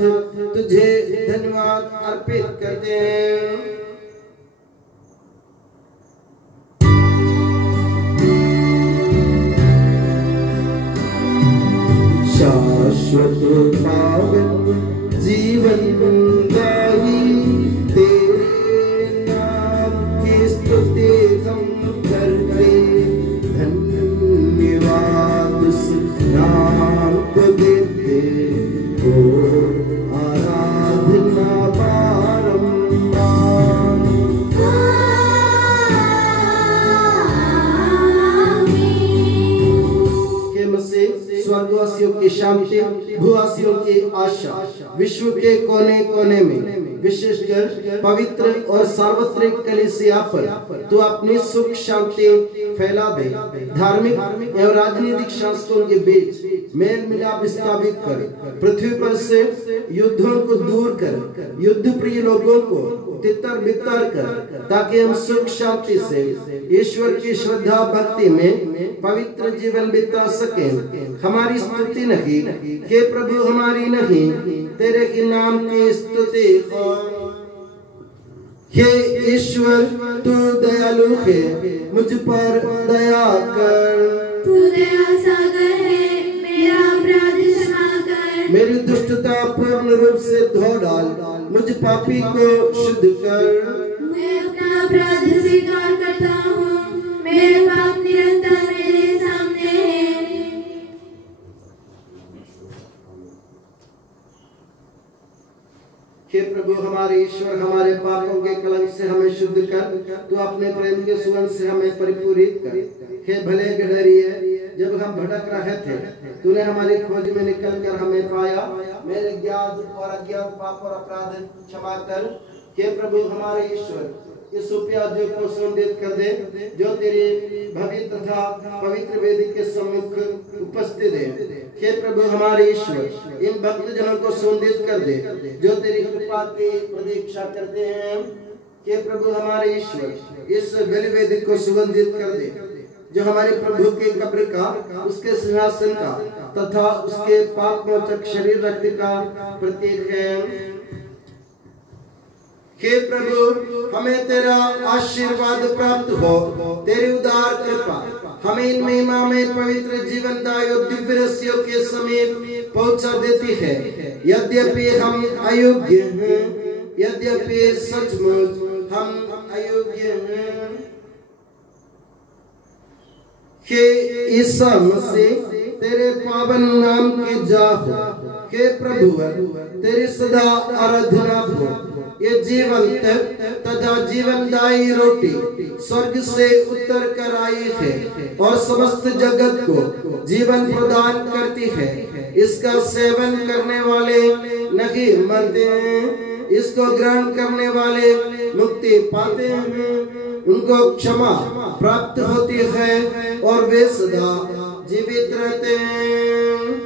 तुझे धन्यवाद अर्पित करते हैं। शाश्वत पावन जीवन दायी तेरे नाम की स्तुति हम करते, धन्यवाद उस नाम को देते हो, आराधना स्वर्गवासियों की शांति, भूवासियों की आशा, विश्व के कोने कोने में विशेषकर पवित्र और सार्वत्रिक कलीसिया पर तू अपनी सुख शांति फैला दे। धार्मिक एवं राजनीतिक शासकों के बीच मेल मिलाप स्थापित कर, पृथ्वी पर से युद्धों को दूर कर, युद्ध प्रिय लोगों को तितर बितर कर, ताकि हम सुख शांति से ईश्वर की श्रद्धा भक्ति में पवित्र जीवन बिता सके। हमारी स्तुति नहीं हे प्रभु, हमारी नहीं, तेरे के नाम की स्तुति हो। हे ईश्वर, तू दयालु है, मुझ पर दया कर। तू दया सागर है, मेरा अपराध क्षमा कर। मेरी दुष्टता पूर्ण रूप से धो डाल, मुझ पापी को शुद्ध कर। मैं अपना अपराध स्वीकार करता हूँ, मेरे पाप निरंतर मेरे सामने हैं। हे प्रभु, हमारे ईश्वर, हमारे पापों के कलंक से हमें शुद्ध कर, तू अपने प्रेम के सुगंध से हमें परिपूरित कर। हे भले गडरिये, जब हम भटक रहे थे तूने हमारी खोज में निकलकर हमें पाया। मेरे ज्ञात और अज्ञात पाप और अपराध क्षमा कर। हे प्रभु, हमारे ईश्वर, इस उपयाज्यों को सुगंधित कर दे जो तेरे भव्य तथा पवित्र वेदी के सम्मुख उपस्थित है। हे प्रभु, हमारे ईश्वर, इन भक्त जनों को सुगंधित कर दे जो तेरी कृपा की प्रतीक्षा करते हैं। हे प्रभु, हमारे ईश्वर, इस बलिवेदी को सुगंधित कर दे जो हमारे प्रभु के कब्र का, उसके सिंहासन का तथा उसके पाप मोचक शरीर रक्त का प्रतीक है। हे प्रभु, हमें तेरा आशीर्वाद प्राप्त हो, तेरी उदार कृपा हमें इन महिमा में पवित्र जीवनदायी और दिव्य रस्सियों के समीप पहुंचा देती है। यद्यपि हम अयोग्य हैं, यद्यपि सचमुच हम अयोग्य हैं। हे ईसा मसीह, तेरे पावन नाम की जाहो। हे प्रभु, तेरी सदा आराधना हो। ये जीवंत तथा जीवनदायी रोटी स्वर्ग से उतर कर आई है और समस्त जगत को जीवन प्रदान करती है। इसका सेवन करने वाले नहीं मरते हैं, इसको ग्रहण करने वाले मुक्ति पाते हैं, उनको क्षमा प्राप्त होती है और वे सदा जीवित रहते हैं।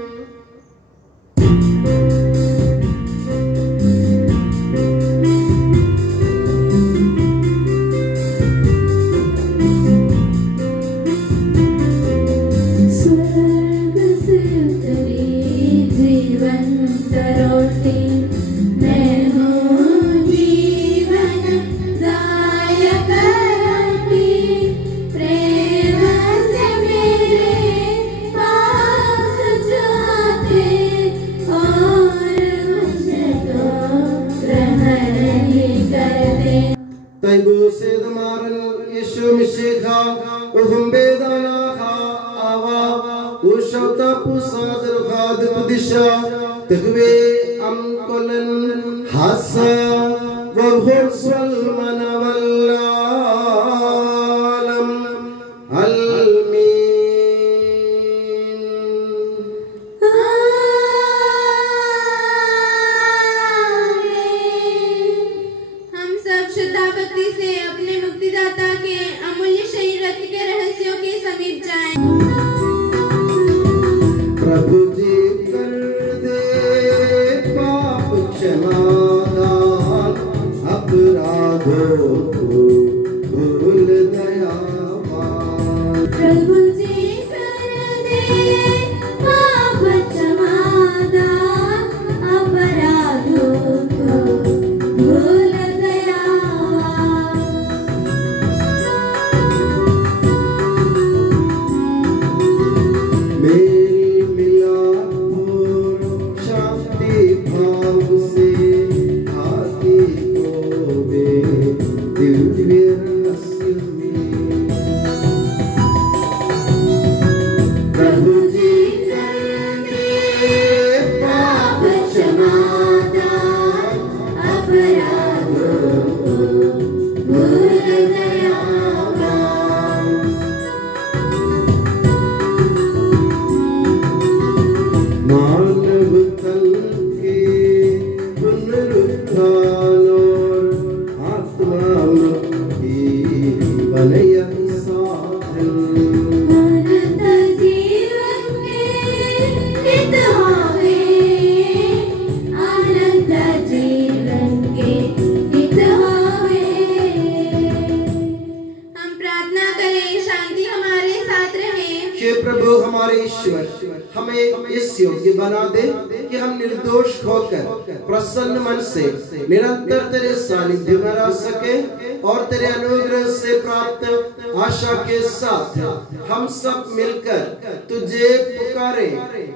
निर्दोष होकर प्रसन्न मन से निरंतर तेरे सानिध्य में रह सके और तेरे अनुग्रह से प्राप्त आशा के साथ हम सब मिलकर तुझे पुकारे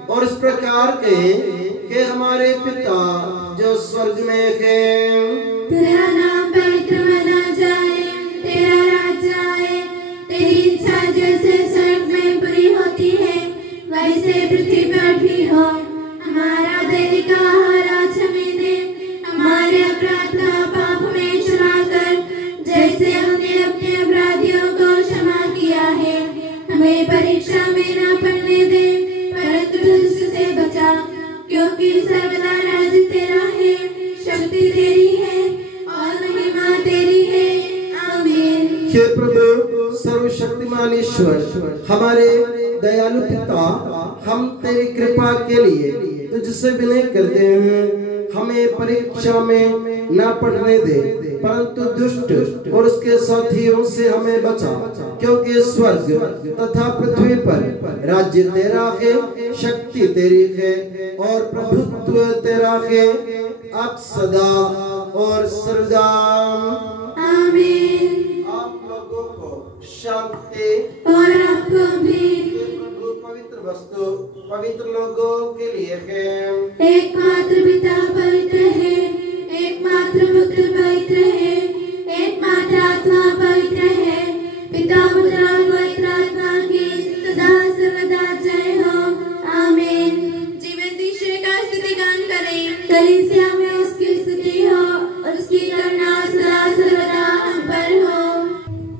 और इस प्रकार कहें कि हमारे पिता जो स्वर्ग में है, तेरा नाम पवित्र माना जाए, तेरा राज्य आए, तेरी इच्छा जैसे स्वर्ग में पूरी होती है वैसे पृथ्वी पर भी हो। हमारा दैनिक आहार आज हमें दे, हमारे अपराध का पाप हमें क्षमा कर जैसे हमने अपने अपराधियों को क्षमा किया है। हमें परीक्षा में न पड़ने दे परंतु दुष्ट से बचा, क्योंकि सर्वदा राज्य तेरा है, शक्ति तेरी है और महिमा तेरी है। आमीन। हे प्रभु सर्वशक्तिमान ईश्वर, हमारे दयालु पिता, हम तेरी कृपा के लिए तुझसे विनय करते हैं, हमें परीक्षा में न पड़ने दे परंतु दुष्ट और उसके साथियों से हमें बचा, क्योंकि स्वर्ग तथा पृथ्वी पर राज्य तेरा है, शक्ति तेरी है और प्रभुत्व तेरा है अब सदा और सर्वदा। आमीन। आप लोगों को शांति और आपको भी। प्रभु पवित्र वस्तु पवित्र लोगों के लिए है। एकमात्र पिता पवित्र है, एकमात्र पुत्र पवित्र है, एकमात्र आत्मा पवित्र है। पिता पुत्र और पवित्र आत्मा की सदा सर्वदा जय हो। आमीन। जीवन ईश्वर का स्तुतिगान करें। कलीसिया में उसकी स्तुति हो और उसकी करुणा सदा सर्वदा हम पर हो।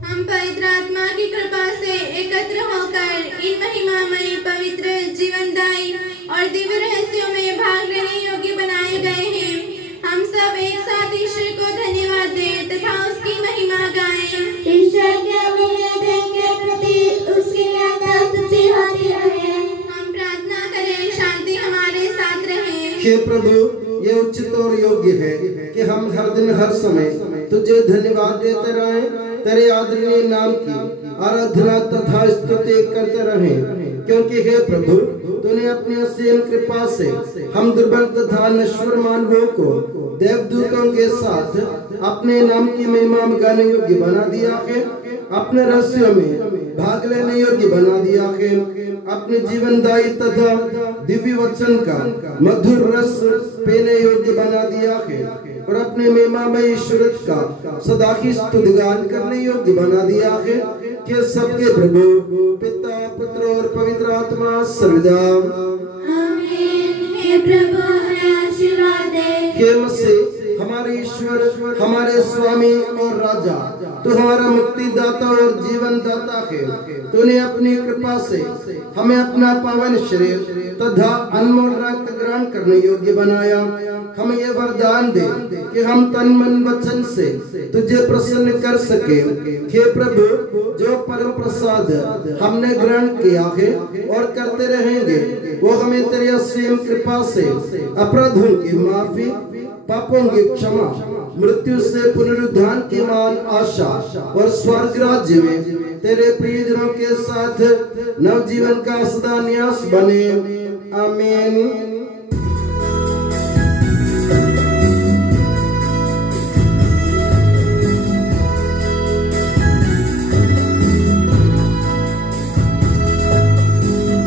हम पवित्र आत्मा की कृपा से एकत्र होकर इन महिमामय पवित्र जीवनदायी और दिव्य रहस्यों में भाग लेने योग्य बनाए गए हैं। हम सब एक साथ ईश्वर को धन्यवाद दें तथा उसकी महिमा गाएं। ईश्वर के अमूल्य देन के प्रति उसकी निरंतर स्तुति होती रहे। हम प्रार्थना करें, शांति हमारे साथ रहे। हे प्रभु, ये उचित और योग्य है कि हम हर दिन हर समय तुझे धन्यवाद देते रहें, तेरे आदरणीय नाम की आराधना तथा स्तुति करते रहें, क्योंकि हे प्रभु तूने अपनी असीम कृपा से हम दुर्बल तथा नश्वर मानवों को देवदूतों के साथ अपने नाम की महिमा गाने योग्य बना दिया है, अपने रहस्यों में भाग लेने योग्य बना दिया है, अपने जीवनदायी तथा दिव्य वचन का मधुर रस पीने योग्य बना दिया है और अपने महिमामय ईश्वरत का सदा की स्तुतिगान करने योग्य बना दिया है कि सबके प्रभु पिता पुत्र और पवित्र आत्मा सर्वदा। आमीन। हे प्रभु हमें आशीर्वाद दे। हे मसीह हमारे ईश्वर, हमारे स्वामी और राजा, तो हमारा मुक्तिदाता और जीवन दाता है। तूने अपनी कृपा से हमें अपना पावन शरीर तथा अनमोल रक्त ग्रहण करने योग्य बनाया। हमें यह वरदान दे कि हम तन मन वचन से तुझे प्रसन्न कर सके। हे प्रभु, जो परम प्रसाद हमने ग्रहण किया है और करते रहेंगे, वो हमें तेरी असीम कृपा से अपराधों की माफी, पापों की क्षमा, मृत्यु से पुनरुद्धान की मान आशा और स्वर्ग राज्य में तेरे प्रियजनों के साथ नवजीवन का सदा न्यास बने। आमीन।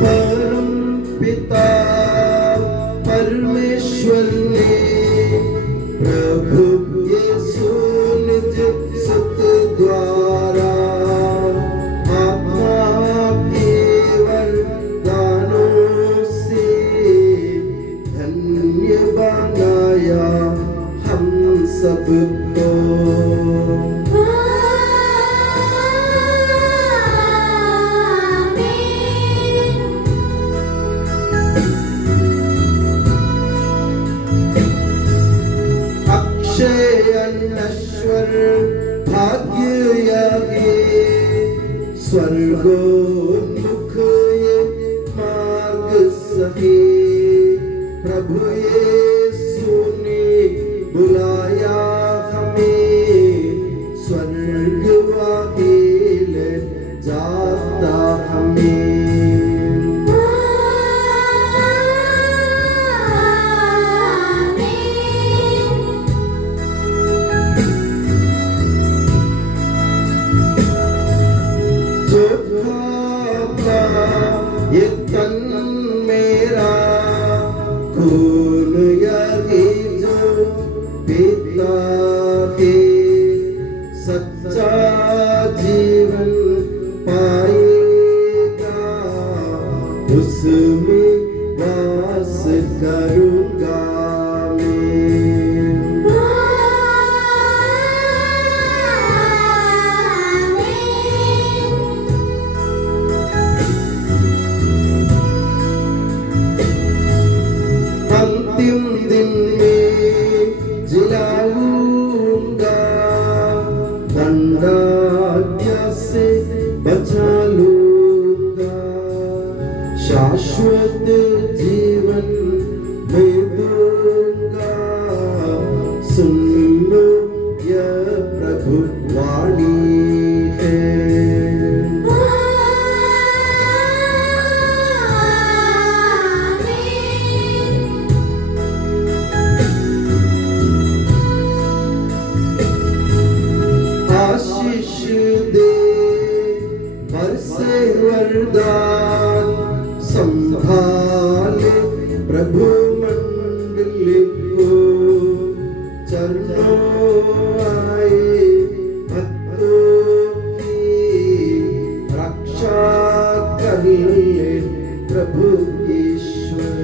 परम पिता परमेश्वर ने प्रभु यीशु निज सुत द्वारा आत्मा के वरदानों से धन्य बनाया हम सबको। नश्वर भाग्य यही स्वर्गोन्मुख ये मार्ग सही, प्रभु यीशु ने बुलाया हमें स्वर्ग वाहिल जाता हमें। खून यही जो पिता के सच्चा जीवन पाएगा, उसमें वास करूंगा मैं। अंतिम दिन में जिलाऊंगा, दंडाज्ञा से बचा लूंगा, शाश्वत जीवन में दूंगा। सुन लो यह प्रभु वाणी है। आशीष दे बरसे वरदान, संभाले प्रभु मंडली को, चरणों आए भक्तों की रक्षा करिए प्रभु ईश्वर।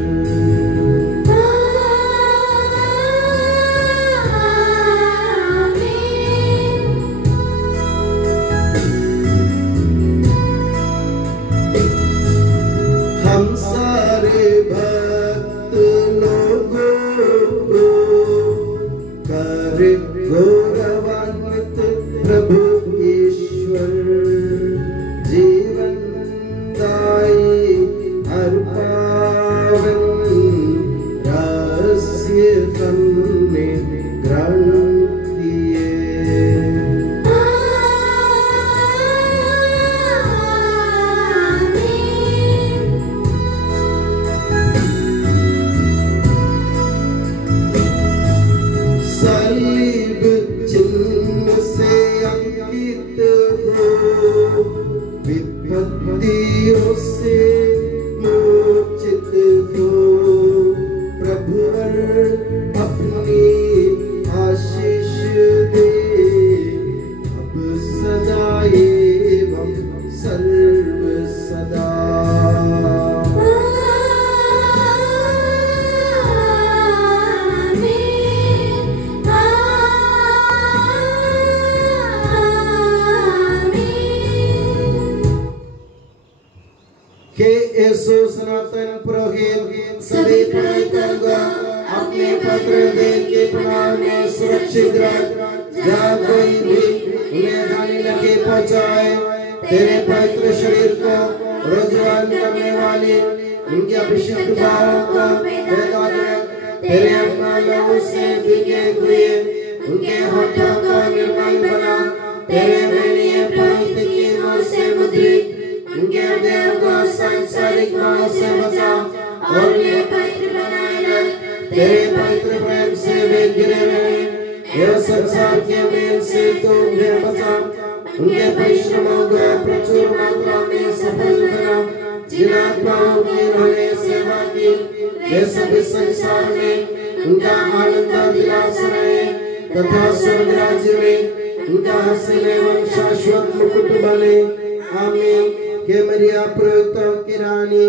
हम सारे भक्त लोगों को कर गौरवान्वित प्रभु ईश्वर, जीवन दायी हर पावन रहस्य हमने ग्रहण किए। सलीब चिन्ह से अंकित हो, विपत्तियों से मोचित हो, प्रभुवर अपनी आशीष दे, अब सदा एवं सर्व सदा। के यीशु सनातन पुरोहित सभी पुरोहितों को अपने पत्र देख के प्रणाम में सुरक्षित रख, जहाँ कोई भी उन्हें हानि न के पहुँचाए। तेरे पवित्र शरीर को रोजगार करने वाले उनके अभिषेक भावों को बेदाग रख, तेरे आत्मा लोगों से भीगे हुए उनके होठों को निर्मल बना, तेरे प्रणीय पुरोहित की नूर से मुद्रित उनके हृदय को सांसारिक भाव से बचा और उन्हें पवित्र बनाए रख। तेरे पवित्र प्रेम से वे गिरे रहे, यह संसार के मेल से तू उन्हें बचा। उनके परिश्रमों को प्रचुर मात्रा में सफल बना, जिन आत्माओं की उन्होंने सेवा की वे सभी संसार में उनका आनंद दिलासा रहे, तथा स्वर्ग राज्य में उनका हसीन एवं शाश्वत मुकुट बने। आमीन। के मरिया पुरोहितों की रानी,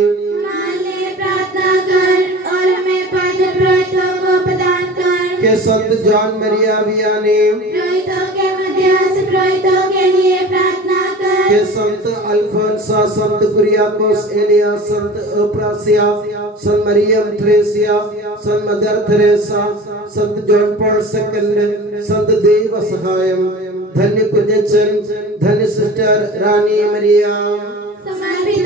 प्रार्थना कर और हमें पवित्र पुरोहितों को प्रदान कर। के संत जॉन मरिया वियानी, पुरोहितों के मध्य से पुरोहितों के लिए प्रार्थना कर। के संत अल्फोंसा, संत कुरियाकोस एलिया, संत अप्रासिया, संत मरियम थ्रेसिया, संत मदर थेरेसा, संत जॉन पॉल सेकंड, संत देव सहायम, धन्य कुंजन, धन्य सिस्टर रानी मरिया। समर्पित